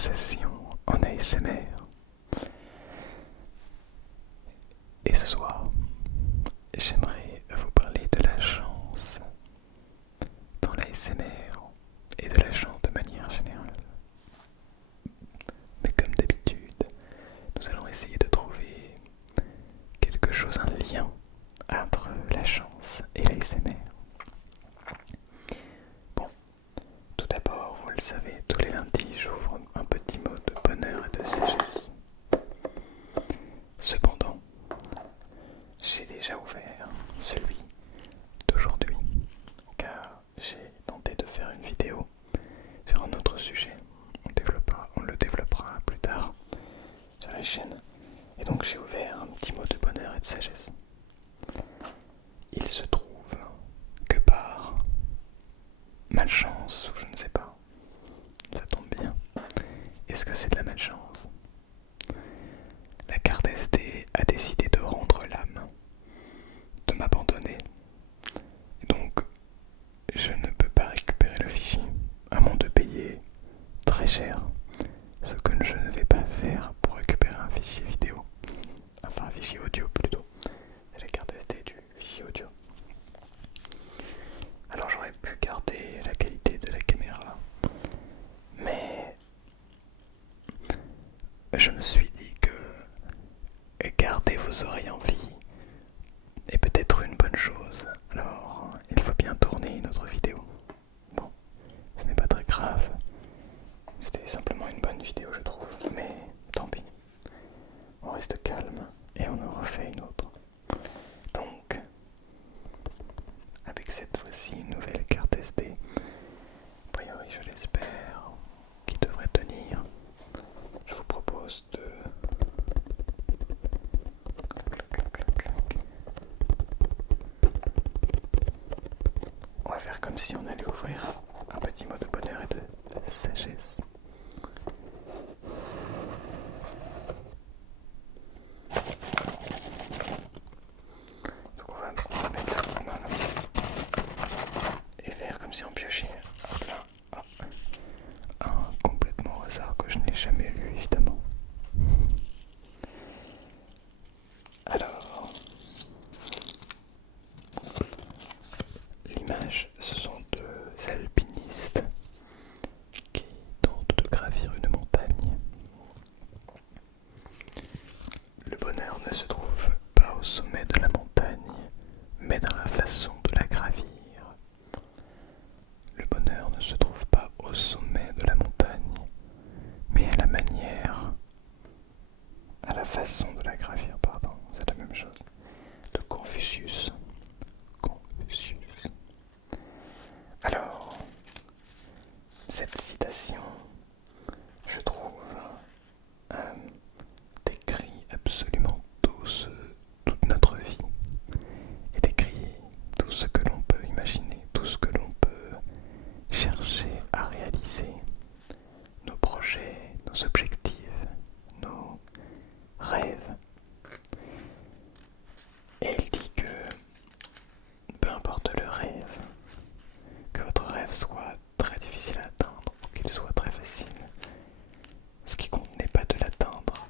conversation en ASMR. Et ce soir, j'aimerais vous parler de la chance dans l'ASMR et de la chance de manière générale. Mais comme d'habitude, nous allons essayer de trouver quelque chose, un lien entre la chance et l'ASMR. Bon, tout d'abord, vous le savez, tous les lundis, j'ouvre un petit mot de bonheur et de sagesse. Cependant, j'ai déjà ouvert celui d'aujourd'hui, car j'ai tenté de faire une vidéo sur un autre sujet. On le développera plus tard sur la chaîne. Et donc j'ai ouvert un petit mot de bonheur et de sagesse. Il se trouve que par malchance, ou je ne sais pas, ça tombe bien. Est-ce que c'est de la malchance? La carte SD a décidé de rendre l'âme, de m'abandonner. Donc, je ne peux pas récupérer le fichier, à moins de payer très cher, ce que je ne vais pas faire pour récupérer un fichier vidéo. Enfin, un fichier audio plutôt. C'est la carte SD du fichier audio. Alors j'aurais pu garder la qualité de la caméra, mais je me suis dit que garder vos oreilles en vie est peut-être une bonne chose. Alors il faut bien tourner une autre vidéo. Bon, ce n'est pas très grave. C'était simplement une bonne vidéo je trouve, mais tant pis. On reste calme et on en refait une autre. Donc, avec cette fois-ci une nouvelle carte SD, a priori je l'espère, qui devrait tenir, je vous propose de... On va faire comme si on allait ouvrir un petit mot de bonheur et de sagesse. Donc on va mettre la petite main comme ça et faire comme si on piochait. Hop là. Hop. Un complètement au hasard que je n'ai jamais lu évidemment. Alors, l'image, ce sont deux alpinistes qui tentent de gravir une montagne. Le bonheur ne se trouve pas au sommet de la montagne, mais dans la façon de la gravir. Le bonheur ne se trouve pas au sommet de la montagne, mais à la façon de la gravir, pardon, c'est la même chose. De Confucius. Confucius. Alors, cette citation, je trouve, décrit absolument toute notre vie, et décrit tout ce que l'on peut imaginer, tout ce que l'on peut chercher à réaliser, nos projets, nos objectifs, nos rêves. Et il dit que peu importe le rêve, que votre rêve soit très difficile à atteindre ou qu'il soit très facile, ce qui compte n'est pas de l'atteindre,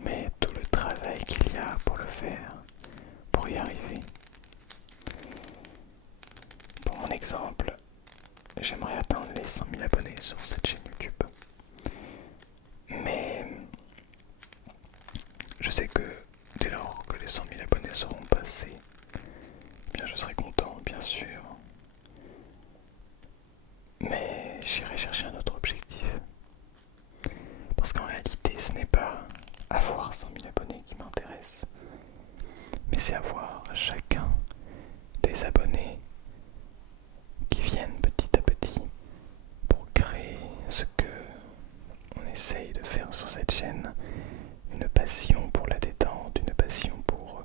mais tout le travail qu'il y a pour le faire, pour y arriver. Pour mon exemple, j'aimerais atteindre les 100 000 abonnés sur cette chaîne YouTube. Mais je sais que dès lors que les 100 000 abonnés seront passés, eh bien je serai content, bien sûr. Mais j'irai chercher un autre objectif. Parce qu'en réalité, ce n'est pas avoir 100 000 abonnés qui m'intéresse, mais c'est avoir chacun des abonnés qui viennent petit à petit pour créer ce que on essaye de faire sur cette chaîne, une passion pour la détente, une passion pour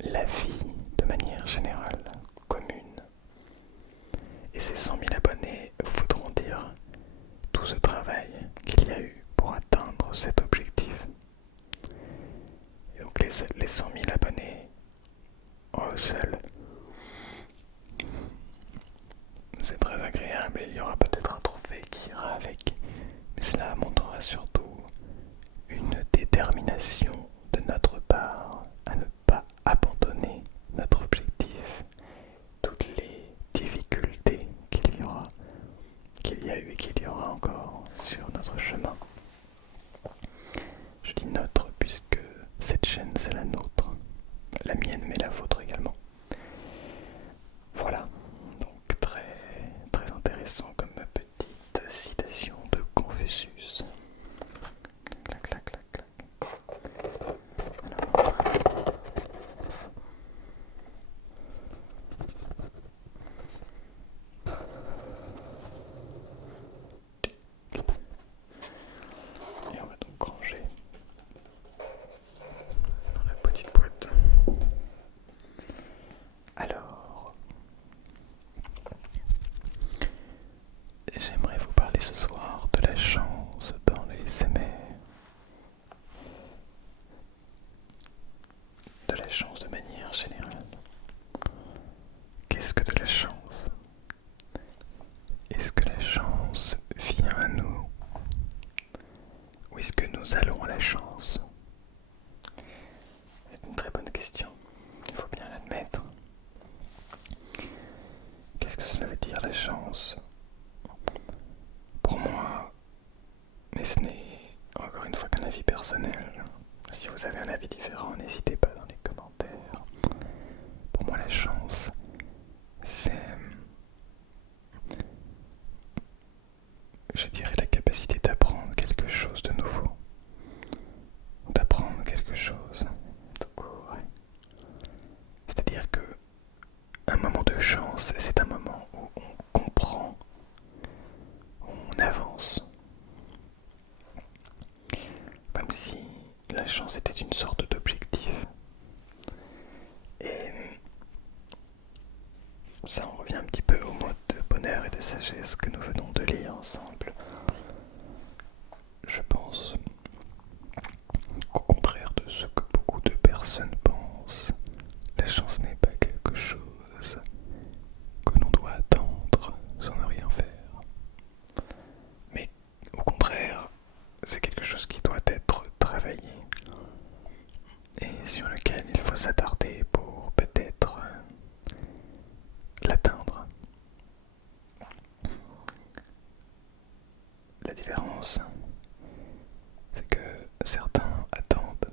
la vie de manière générale, commune. Et ces 100 000 abonnés voudront dire tout ce travail qu'il y a eu pour atteindre cet objectif. Et donc les 100 000 abonnés en eux seuls, c'est très agréable et il y aura peut-être un trophée qui ira avec. Mais cela, plus. Clac, clac, clac, clac. Et on va donc ranger dans la petite boîte. Alors, j'aimerais vous parler ce soir de la chance dans les SMR. De la chance de manière générale. Qu'est-ce que de la chance? Est-ce que la chance vient à nous? Ou est-ce que nous allons à la chance? C'est une très bonne question, il faut bien l'admettre. Qu'est-ce que cela veut dire la chance? Pour moi, mais ce n'est encore une fois qu'un avis personnel. Si vous avez un avis différent, n'hésitez pas dans les commentaires. Pour moi, la chance, c'est, je dirais, la capacité d'apprendre quelque chose de nouveau. D'apprendre quelque chose tout court. C'est-à-dire que un moment de chance, c'est un moment où on comprend, on avance. Comme si la chance était une sorte d'objectif. Et ça en revient un petit peu au mot de bonheur et de sagesse que nous venons de lire ensemble. Je pense qu'au contraire de ce que beaucoup de personnes pensent, la chance n'est pas quelque chose que l'on doit attendre sans ne rien faire. Mais au contraire, c'est quelque chose qui doit être travaillé et sur lequel il faut s'attarder pour peut-être l'atteindre. La différence, c'est que certains attendent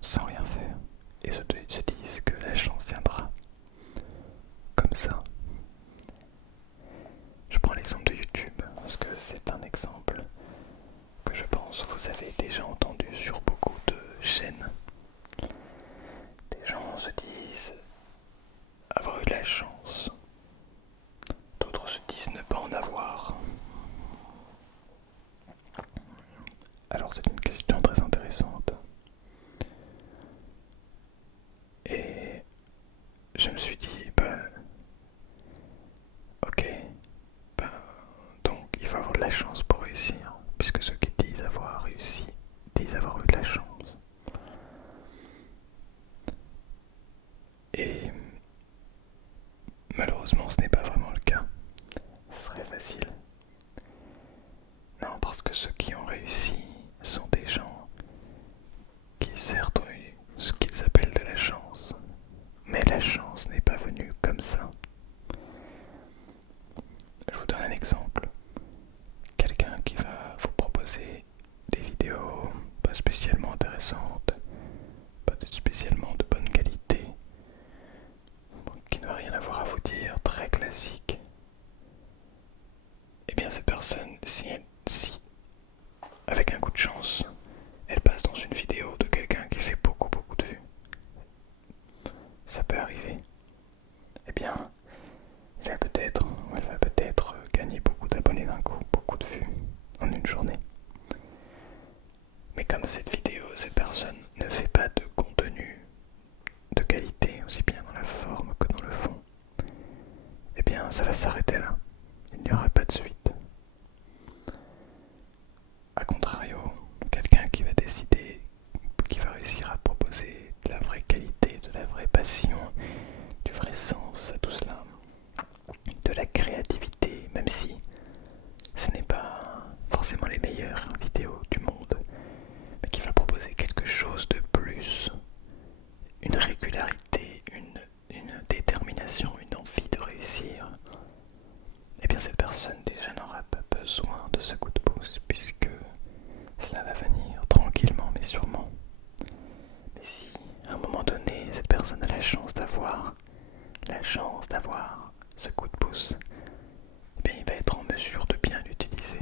sans rien faire et se disent que la chance viendra comme ça. Je prends l'exemple de YouTube parce que c'est un exemple que je pense vous avez déjà entendu sur beaucoup de chaînes. Des gens se disent avoir eu de la chance, d'autres se disent ne pas en avoir. Alors c'est une question très intéressante. Et je me suis dit, ok, donc il faut avoir de la chance pour réussir, puisque ceux qui disent avoir réussi disent avoir eu de la chance. Et malheureusement ce n'est pas vraiment le cas. Ce serait facile. Non, parce que ceux qui ont réussi sont des gens qui certes ont eu ce qu'ils appellent de la chance, mais la chance n'est pas venue comme ça. Je vous donne un exemple. Quelqu'un qui va vous proposer des vidéos pas spécialement intéressantes, pas spécialement de bonne qualité, qui n'a rien à voir à vous dire, très classique. Eh bien cette personne, si avec un coup de chance, elle passe dans une vidéo de quelqu'un qui fait beaucoup de vues, ça peut arriver, eh bien il va peut-être ou elle va peut-être gagner beaucoup d'abonnés d'un coup, beaucoup de vues en une journée. Mais comme cette vidéo, cette personne ne fait pas de contenu de qualité, aussi bien dans la forme que dans le fond, eh bien ça va s'arrêter là. Il n'y aura pas de suite. A contrario, quelqu'un qui va décider, qui va réussir à proposer de la vraie qualité, de la vraie passion, du vrai sens à tout cela, de la créativité, même si ce n'est pas forcément les meilleures vidéos du monde, mais qui va proposer quelque chose de plus, une régularité, une détermination, une envie de réussir, eh bien cette personne déjà n'aura pas besoin de ce coup de pouce, puisque cela va venir tranquillement mais sûrement. Mais si à un moment donné cette personne a la chance d'avoir ce coup de pouce, eh bien il va être en mesure de bien l'utiliser.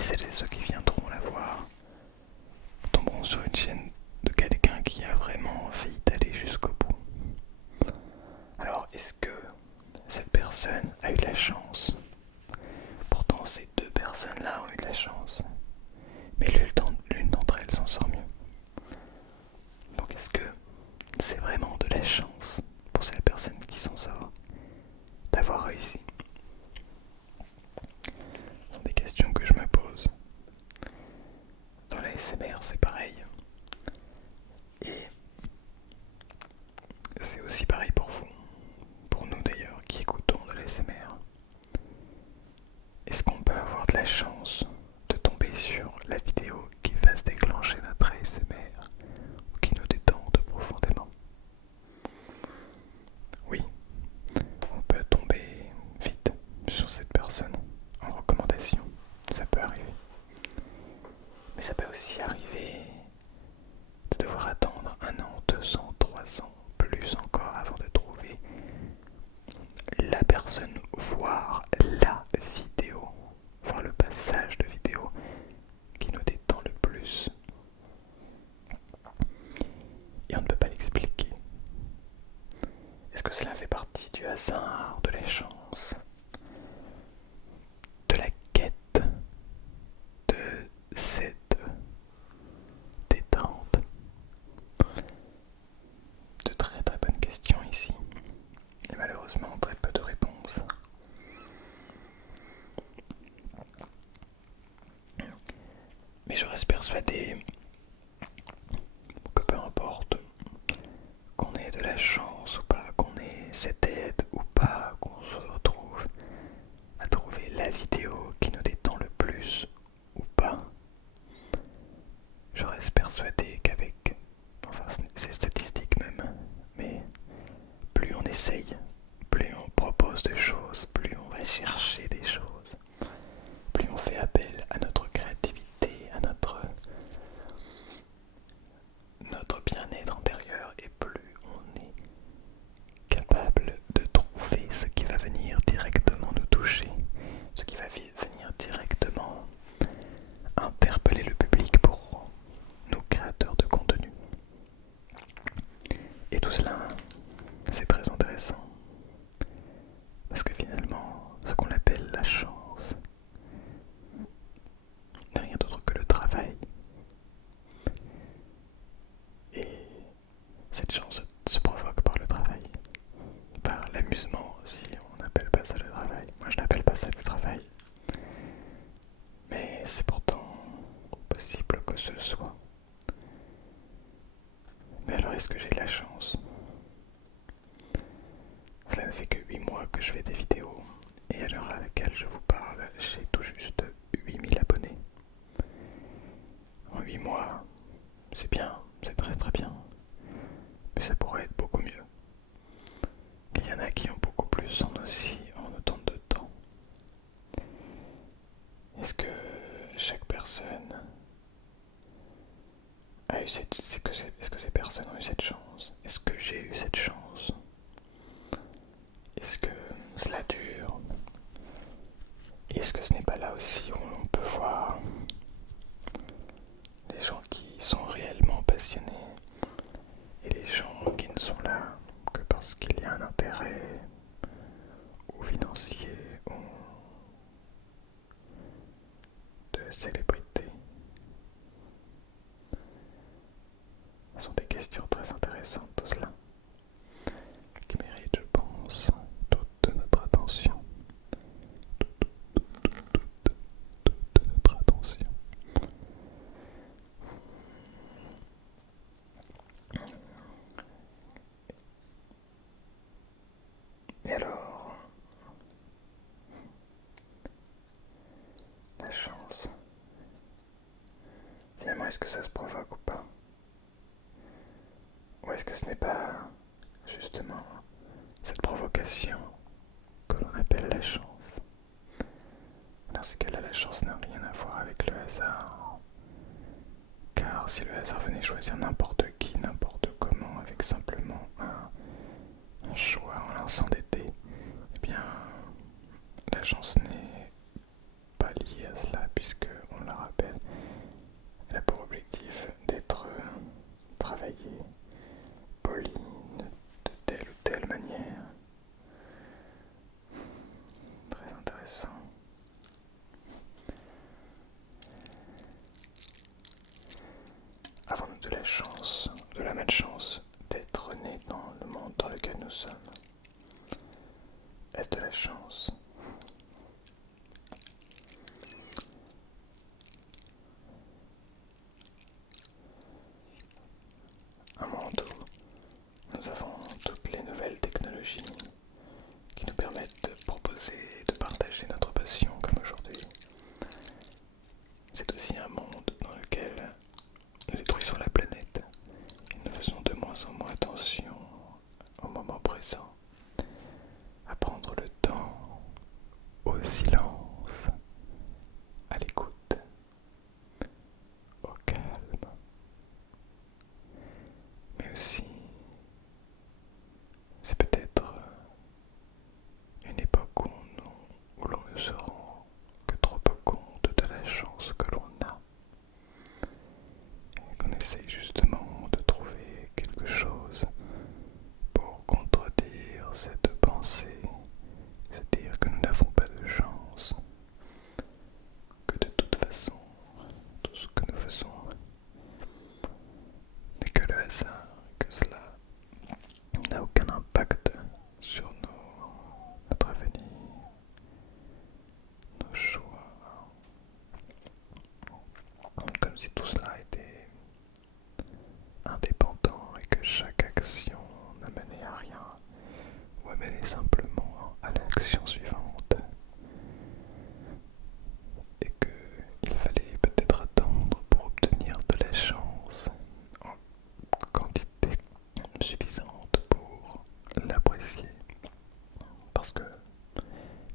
Et celles et ceux qui viendront la voir tomberont sur une chaîne de quelqu'un qui a vraiment failli d'aller jusqu'au bout. Alors, est-ce que cette personne a eu de la chance? Pourtant, ces deux personnes-là ont eu de la chance. Mais l'une d'entre elles s'en sort mieux. Donc, est-ce que c'est vraiment de la chance pour cette personne qui s'en sort d'avoir réussi? Ce sont des questions que je me pose. Dans la SMR, c'est pareil. Et c'est aussi pareil pour vous, pour nous d'ailleurs, qui écoutons de la SMR. Est-ce qu'on peut avoir de la chance de tomber sur la vidéo qui va se déclencher notre ASMR ou qui nous détende profondément? Oui, on peut tomber vite sur cette personne en recommandation, ça peut arriver. Mais ça peut aussi arriver de devoir attendre 1 an, 2 ans, 3 ans, plus encore avant de trouver la personne, voire la vidéo, voire le passage de vidéo qui nous détend le plus. Et on ne peut pas l'expliquer. Est-ce que cela fait partie du hasard, de la chance, de la quête de cette détente? De très très bonnes questions ici. Et malheureusement très peu de réponses. Mais je reste persuadé que peu importe qu'on ait de la chance ou pas, qu'on ait cette aide ou pas, qu'on se retrouve à trouver la vidéo qui nous détend le plus ou pas, je reste persuadé qu'avec, enfin c'est statistique même, mais plus on essaye, plus on propose de choses, plus on va chercher des choses, plus on fait appel à notre créativité, à notre bien-être intérieur, et plus on est capable de trouver ce qui va venir directement nous toucher, ce qui va venir directement interpeller le public pour nous créateurs de contenu. Et tout cela, c'est très intéressant, parce que finalement, ce qu'on appelle la chance n'est rien d'autre que le travail. Et cette chance se provoque par le travail, par l'amusement, si on n'appelle pas ça le travail. Moi, je n'appelle pas ça le travail. Mais c'est pourtant possible que ce soit. Mais alors, est-ce que j'ai de la chance? Cela ne fait que 8 mois que je fais des vidéos, et à l'heure à laquelle je vous parle, j'ai tout juste 8000 abonnés. En 8 mois, c'est bien, c'est très très bien, mais ça pourrait être beaucoup mieux. Il y en a qui ont beaucoup plus en autant de temps. Est-ce que chaque personne a eu est-ce que ces personnes ont eu cette chance? Est-ce que j'ai eu cette chance? Est-ce que cela dure? Et est-ce que ce n'est pas là aussi où on peut voir les gens qui sont réellement passionnés et les gens qui ne sont là que parce qu'il y a un intérêt ou financier ou de célébrité? Ce sont des questions très intéressantes, tout cela, qui méritent, je pense, toute notre attention. Toute notre attention. Et alors, la chance, finalement, est-ce que ça se provoque ou pas? Ou est-ce que ce n'est pas justement cette provocation que l'on appelle la chance? Dans ce cas-là, la chance n'a rien à voir avec le hasard. Car si le hasard venait choisir n'importe qui, n'importe comment, avec simplement un choix en lançant des dés, eh bien, la chance n'est pas liée à cela, puisque on intéressant. Avons-nous de la chance, de la malchance d'être nés dans le monde dans lequel nous sommes? Est-ce de la chance? Un monde où nous avons toutes les nouvelles technologies qui nous permettent de proposer et de partager notre passion comme aujourd'hui. C'est aussi un monde dans lequel nous détruisons la planète et nous faisons de moins en moins attention au moment présent, à prendre le temps, au silence, à l'écoute, au calme, mais aussi c'est peut-être une époque où l'on ne se rend que trop peu compte de la chance que l'on a et qu'on essaye justement de trouver quelque chose pour contredire cette pensée, se dire que nous n'avons pas de chance, que de toute façon tout ce que nous faisons n'est que le hasard, que cela n'a aucun impact sur notre avenir, nos choix, comme si tout cela était indépendant et que chaque action n'amenait à rien ou amenait simplement à l'action suivante et qu'il fallait peut-être attendre pour obtenir de la chance en quantité suffisante pour l'apprécier. Parce que,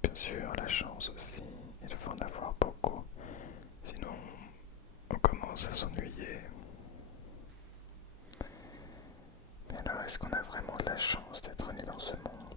bien sûr, la chance aussi, il faut en avoir beaucoup. Sinon, on commence à s'ennuyer. Mais alors, est-ce qu'on a vraiment de la chance d'être né dans ce monde?